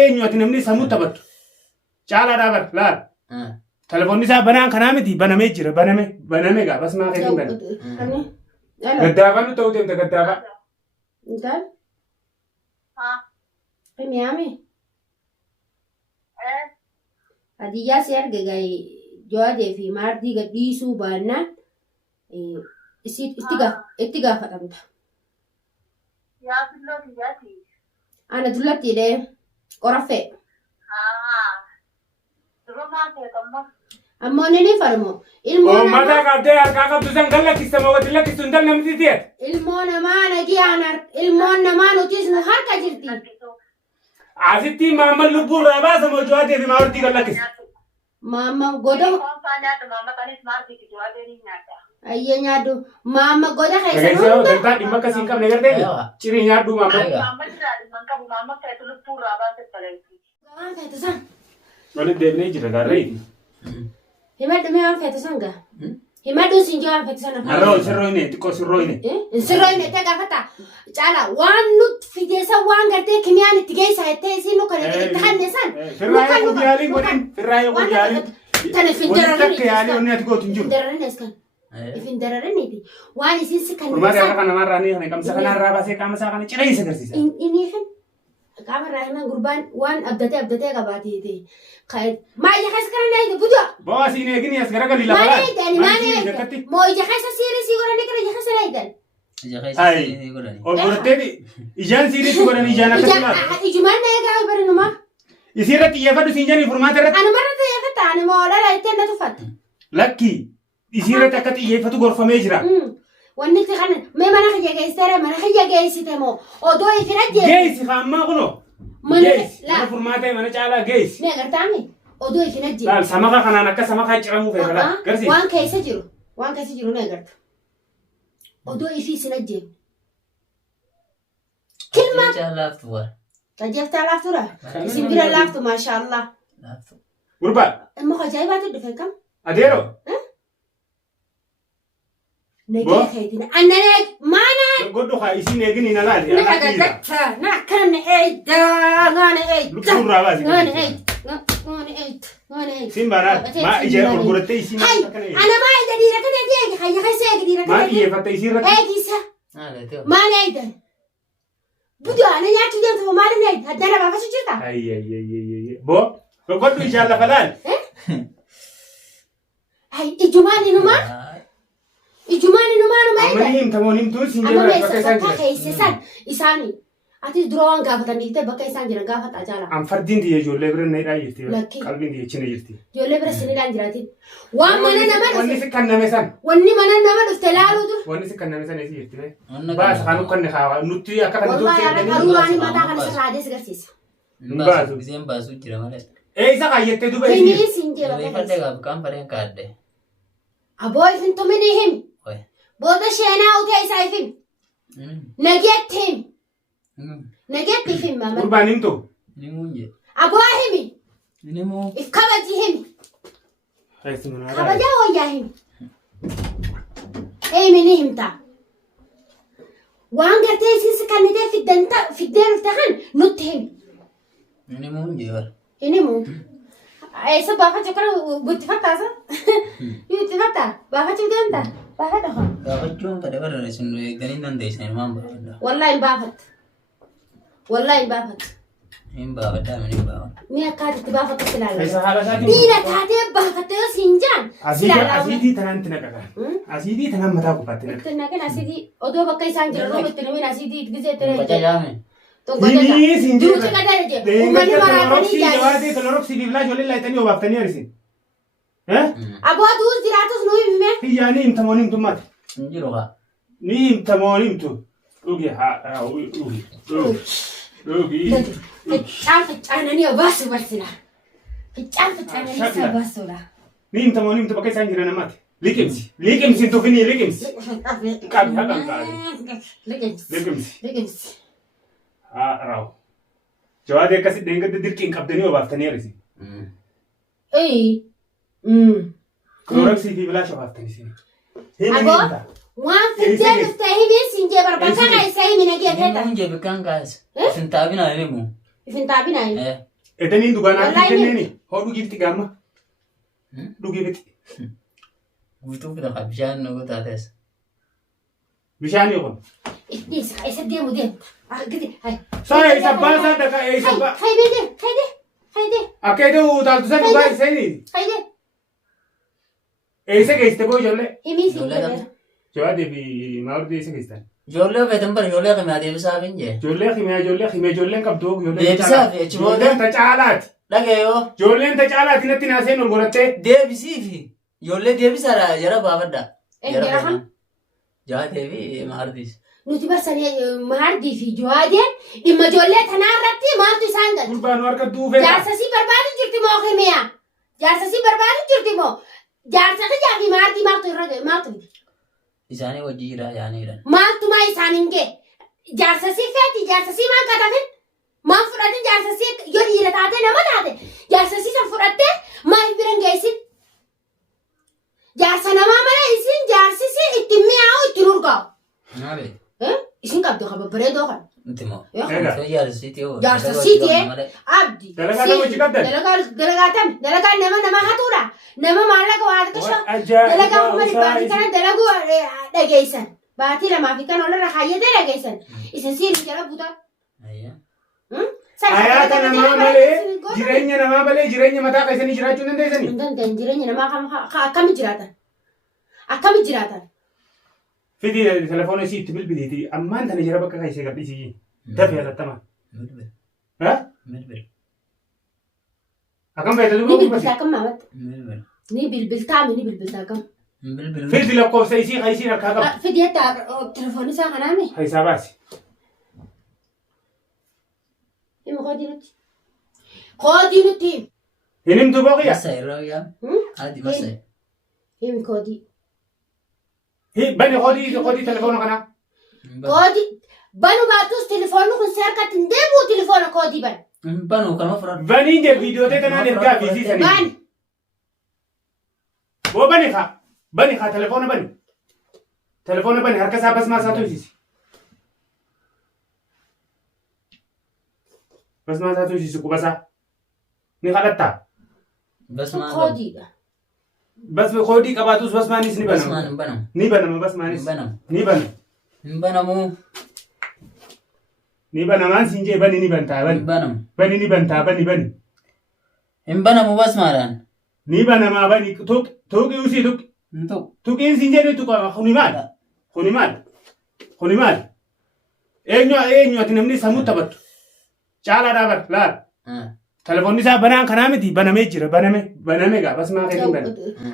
eenyuuti namni sammuu taphatu. Caalaadhaa bar laal. Telefoonni isaa banaan kanaa miti banamee jira baname gaafas maa keetiin bana. Gaddaafaa nu ta'uu deemte gaddaafaa. Intal? Kimiyaami? Hadiyyaa si arga gaa'ee Jawaadee fi Maardii gadhiisuu baannaan itti gaafatamta. Yaa filloo kiyyaati. Ana dullatti hidhee qoraffee. Durumaa feetamma. Ammoo ni falmo. Uummata qabdee harkaa qabdu san kan lakkista moo wati lakkistu hin tan namti tiyeet. Ilmoo namaa nagiyaan ilmoon namaa nutis nu harka jirti. Asitti maamman lubbuun rabaasa moo Jawaadee fi Maardii kan lakkista. Maamma goda. Ayyee nyaaddu. Maamma goda keessa. Egaa gantaa dhimma akkasii hin qabne gartee cirii nyaaddu maamma. Waan feetu san. Walitti deebinee jira gaarreeti. Himadhu mee waan feetu san gaa. Himadhu siin jee waan feetu san. Haroo sirrooyne xiqqoo sirrooyne. Sirrooyne ta'e gaafata. Caala waan nuti fideessan waan gartee kimiyaan itti geessaa jettee isiin nu kan itti hanne san. Firraayee guyyaaliin godhin firraayee guyyaaliin. Tana findararanii. Walitti akka yaalii onni ati gootu hin jiru. Findararanii as kan. Findararanii waan isiin si kan. Kurmaata akka kana namarraa ni kana qamsa kanarraa baasee qaama isaa kana ciree isa agarsiisa. Inni kan qaama irraa himan gurbaan waan abdatee qabaatee maayya keessa kana naayi budaa. Boo asiin eegini as garagalii lafa laal. Maali eegani moo ija keessa siirii godhanii kana ija keessa naayidan. Ija keessa siirii godhanii. Ol godhatteeti ijaan siiriitti godhanii ijaan akkasii laal. Ijumaan na eegaa baranuma. Isiirratti xiyyeeffadhu siin jedhanii furmaata irratti. Anumarra xiyyeeffata anuma olala itti na tuffatta. Lakkii isiirratti akka xiyyeeffatu gorfamee jira. Wanni itti kana mee mana kiyya geessitee mana kiyya geessite moo odoo ifira jee. Geessi hammaa kunoo. Geessi mana furmaatee mana caalaa geessi. Mee agartaami odoo ifina jee. Laal samaka kanaan akka samakaa ciramuu fe'aa garsi. Waan keessa jiru na agarta. Odoo ifii sina jee. Kilma. Laaftu waa. Tajjeftaa laaftuudha. Isin bira laaftu maashaallah. Laaftu. Gurbaa. Immoo ajaa'ibaatu dhufe kam. Adeero. Nagee keetina annane maana. Godhu haa isiin eegini na laali. Na gaggacha na kan eeyda ngane eeyda. Luksuun raabaasi. Ngane eeyda. Simbaraa maa ija ol godhattee isiin akka na eeyda. Ana maa ija dhiira kana eegi hayya keessa eegi dhiira kana. Maa xiyyeeffatte isiirratti. Eegisa. Maan eeyda. Budaa na nyaachuu deemtu maali na eeyda addana baafachuu jirta. Boo godhu ijaan lafa laali. Ijumaan inumaa. Ijumaan inumaa numa eega. Amani himtamoon himtuu siin jira bakka isaan jira. Keessisan isaanii ati dura waan gaafatanii ta'e bakka isaan jiran gaafata jaala. An fardiin tiyya ijoollee bira na hidhaa jirti. Qalbiin tiyya china jirti. Ijoollee bira sinidhaan jiraatiin. Waan mana nama dhufte. Wanni si kanname san. Wanni mana nama dhufte laaluu dur. Wanni si kanname san eessi jirti. Baasa kan ukkanne haa nuti akka kana duuti jedhanii. Haruuraanii mataa kana sirraa adees agarsiisa. Baasu biseen baasuu jira malee. Isa kaayyettee duba isiin. Inni isiin jira. Ifadde qabu kan fareen kaadde. Aboo ifin tumini him. Booda sheenaa utee isaa ifin. Nageetti him. Nageetti ifin maama. Gurbaan himtu. Nimuunje. Aboo himi. Nimuu. If kabaji himi. Kabajaa wayyaa himi. Himi ni himta. Waan gartee isiis kannitee fiddee dhufte kan nutti himi. Nimuunje bara. Inimuu. Eessa baafachuu kana gutti fakkaasa? Gutti fakkaa? Baafachuu deemta? Baafata haa? Baafachuun fedha bara sun eeganii dandeessan ilmaan baafadha. Wallaahi hin baafatta. Wallaahi hin baafatta. Hin baafadhaa mini baafadha. Mee akkaatitti baafattatti ilaalla? Isa haala isaatiin. Dhiira taatee baafattee yoo siin jaan. Asiitii tanaan itti naqaqa. Asiitii tanaan mataa gubbaatti naqa. Itti naqin asiitii odoo bakka isaan jiran rooba itti namin asiitii itti gisee itti Baca jaame. Ini sinjir. Juuti kadar je. Uummanni maraatanii jaay. Jawaati kaloroksi biflaa jolle laaytanii obaaftanii arsin. Abootuus jiraatus nu himme. Hiyyaa ni himtamoon himtummaati. Injiru haa. Ni himtamoon himtu. Dhugi haa dhugi. Dhugi. Ficcaananii obaasu barsina. Ficcaananii obaasuudha. Ni himtamoon himtu bakka isaan jiran namaati. Liqimsi. Liqimsi tufinii liqimsi. Qabi haa qabi. Liqimsi. Raaw. Jawaati akkasii deengatti dirqiin qabdanii obaaftanii arsin. Kaloroksii fi bilaa shobaaftanii sin. Aboo waan fiddee dhuftee himiin siin jee barbaasa kan isa himi nagee feeta. Nimuunje bikkaan kaas. Sin taabinaa nimu. Ifin taabinaayi. Edaniin dhugaan Wallahi aatii kenneeni. Hoo dhugiifti gaamma. Dhugiifti. Guutuu fida kaa bishaan nugu taates. Bishaanii kun. Isa deemu deemu. Gidi hai. Saa isa baasaa dhagaa isa baa. Haydee. Akka eduu utaaltu san dhugaa isanii. Haydee. Eessa geessite boo ijoollee? Himii fi Ijoollee ijoollee. Jawaadii fi maawurdii eessa geessitan? Ijoollee feetan bara ijoollee kamii adeemsisaa fi injee. Ijoolleen qabdu. Deebisaa fi achi booda. Ijoolleen tacaalaati. Dhagayoo. Ijoolleen tacaalaati natti naaseen ol godhattee. Deebisii fi ijoollee deebisaadha jara baafadha. Jara kam? Jaatee fi maardiis. Nuti barsanii maardii fi jawaadeen dhimma ijoollee tanaa irratti maaltu isaan gala? Gurbaanu harka duufee. Jaarsasii barbaadu jirti moo himiyaa? Jaarsasii barbaadu jirti moo? Jaarsa kiyyaa fi maardii maaltu irra ga'e? Maaltu miti? Isaanii wajjii jira yaaniidhaan. Maaltumaa isaan hin ga'e? Jaarsasii feeti jaarsasii maan katafin? Maan fudhatte jaarsasii yoo dhiira taate nama taate jaarsasii san fudhatte maal bira hin geessin? Jaarsa namaa malee isin jaarsisii ittiin mi'aawu ittiin urgaa'u. Maali? Isin qabdu qaba bareedoo kan. Nuti moo. Egaa. Jaarsasiitii hoo. Jaarsasiitii abdi. Dalagaa nama wajji qabdan. Dalagaa nama hatuudha. Nama maallaqa waa xiqqisho. Dalagaa kuma dhibbaati kana dalaguu dhageessan. Baatii lamaa fi kan olarra kaayyatee dhageessan. Isin siin jala buutaa. Hayaata namaa malee jireenya namaa malee jireenya mataa keessanii jiraachuu dandeessanii? Hin dandeenye jireenya namaa akkami jiraatan? Akkami jiraatan? Fidii telefoona isii itti bilbiliiti. Ammaan tana jara bakka keessee gadhiisii. Dafee hatattamaa. Milbil. Ha? Milbil. Akkam fayyadatu Ni boo bilbiltaa kubbasi? kam maamatti? Milbil. Ni bilbiltaa kam? Milbil. Fildi lakkoofsa isii kan isiin harkaa qabu. Fidii akka telefoon isaa kanaami? Haisaa baasi. Himi koodii nuti. Koodii nuti. Hin himtu booqiyya? Masa irraa yaa. Adi masa. Himi koodii. Bani hodii telefoona kanaa. Koodii. Banu baatus telefoonni kun harkatti hin deemu telefoona koodii ban. Banu kanuma fudhadhu. Baniin jee viidiyootee kanaan ergaa fi isiisanii. Ban. Boo bani haa telefoona bani. Telefoona bani harka isaa basmaa isaa tuusiisi. Basmaa isaa tuusiisi qubasaa. Ni kadhattaa? Basmaan. Koodiidha. Basma koodii qabaatus basmaanis ni Basmaan banamu. hin banamu. Ni banama basmaanis. Hin banamu. Ni banamu. Hin banamu. Ni banamaan siin jee bani ni bantaa Hin bani. banamu. Bani ni bantaa bani. Hin banamu basmaadhaan. Ni banamaa bani tuqii usii tuqi. Hin ta'u. Tuqiin siin jee tuqa kuni maal? Kuni maal? Eenyu ati namni sammuu taphattu. Caalaa dhaabat laal. Telefoonni isaa banaan kanaa miti banamee jira baname gaa basmaa keetiin bana.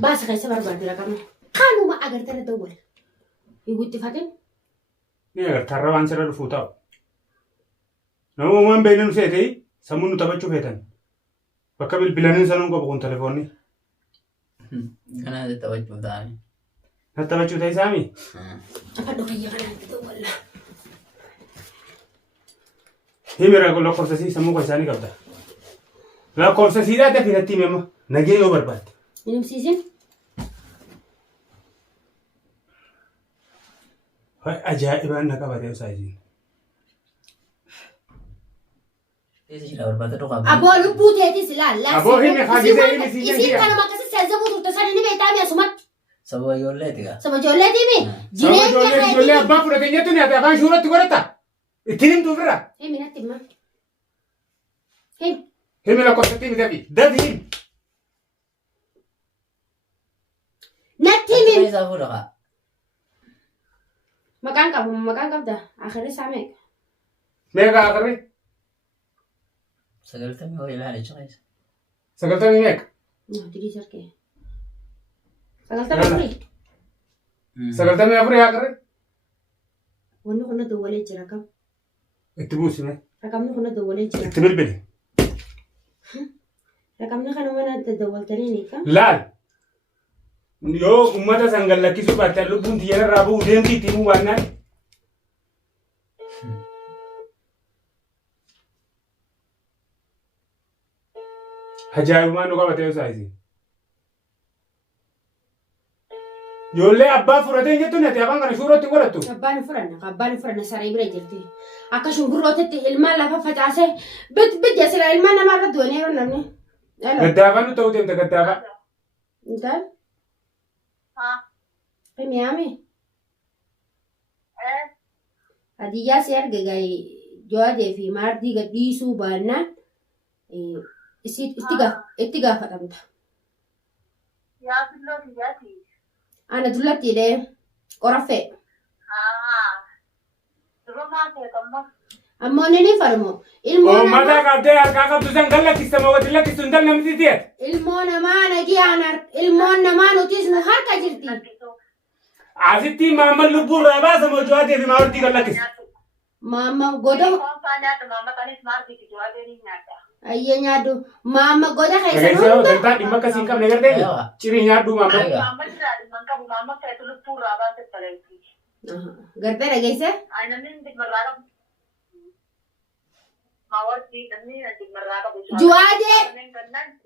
Baasa keessa barbaadu lakkama. Kanuma agartana dawwal. Hiwutti fatin. Ni agartarra waan sirra dhufuu ta'u. Nama uumaan beekne nu seetee sammuu nu taphachuu feetan. Bakka bilbilaniin sanuun qabu kun telefoonni. Kana taphachuu ta'ani. Na taphachuu ta'e saami? Afadhu kayya kanatti dawwalla. Himira lakkoofsa sii sammuu kan isaanii qabda. Lakkoofsa siidaa dafii natti himama nagee yoo barbaadde. Hin himsiisin. Ajaa'ibaan na qabatee osaayitiin. Eessa jira barbaada dhugaa. Aboo lubbuu teetis ilaalla. Aboo himi haasisee himi siin Isin kanuma akkasii seenzabuu turte sana ni beektaa mi'a sumatti. Saba ijoolleeti gaa. Saba ijoolleetii mi? Sama ijoollee abbaa fudhatee jettu ni ati afaan shuuratti godhatta. Ittiin himtuuf irra. Himi natti hima. Himi. Himi lakkoofsatti himi dafii himi. Natti himi. Isaa fuudha kaa. Maqaan qabda. Akhirri isaa meeqa? Meeqa akhirri? 90 yoo ilaale ciqeessa. 90 meeqa? Dirii sarkee. 94. 94 akhirri? Wanni kun dawwalee jira kam? Itti buusine. Rakamni kun dawwalee jira. Itti bilbili. Rakamni kana mana dawwaltanii ni kam? Laal. Yoo uummata san gallakkisuu baatte lubbuun xiyyaara irraa bu'u deemti itti himuu baannaan. Ajaa'ibumaan nu qabatee osoo isin. Ijoollee abbaa fudhatee jettuun ati afaan kana shuurootti godhattu. Abbaan furanna saree bira jirti. Akka shunkurrootitti ilmaan lafa facaasee biyya sila ilmaan namaa irra du'anii yeroo namni. Gaddaafaa nu ta'uu deemta gaddaafaa. Intal? Haa. Miyaami? Hadiyyaa si arga gaa'ee Jawaadee fi Maardii gadhiisuu baannaan itti gaafatamta. Yaa filloo kiyyaati. Ana dullatti hidhee qoraffee. Durumaa ta'e kammoo. Ammoo inni falmoo. Uummata qabdee harkaa qabdu san kan lakkista moo wati lakkistu hin namti ta'e. Ilmoo namaa nagiyaan ilmoon namaa nutis nu harka jirti. Asitti maamma lubbuu irraa baasa moo Jawaadee fi Maardii kan lakkistu. Maamma goda. Ayyee nyaaddu. Maamma goda keessa nu. Gantaa dhimma akkasii hin qabne gartee cirii nyaaddu maamma. Gartee dhageesse?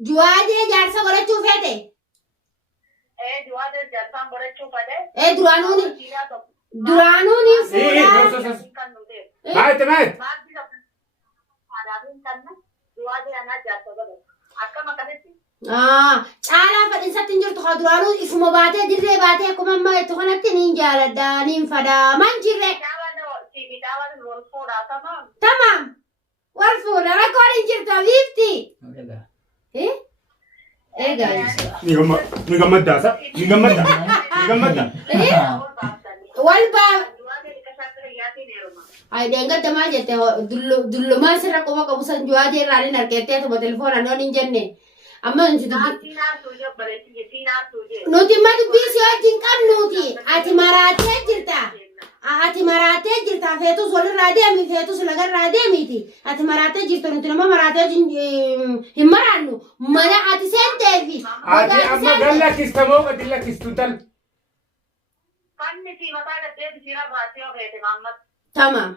Jawaadee jaarsa godhachuu feete? Duraanuuni fuudhaa. Maayet. Caalaa fadhiisatti hin jirtu haa duraanuu ifuma baatee dirree baatee akkuma ammaa itti kanatti niin jaaladha niin fadaa man jirre. Tamam. Wal fuudha rakkoon hin jirtu biifti. Egaa. Ni gammaddaasa. Ni gammadda. Wal baa. Ay dengar maal jette dullumaa sirra quba qabu san Jawaadee irraa ni argettee tuba telefoona noon hin jenne. Amma nuti ma dubbii si wajjin qabnuuti. Ati maraatee jirta feetus walirraa deemi feetus lagarraa deemiti. Ati maraatee jirtu nuti nama maraatee hin maraannu mana ati seenteefi. Ati amma gan lakkista moo gadi lakkistu tal. Tamam.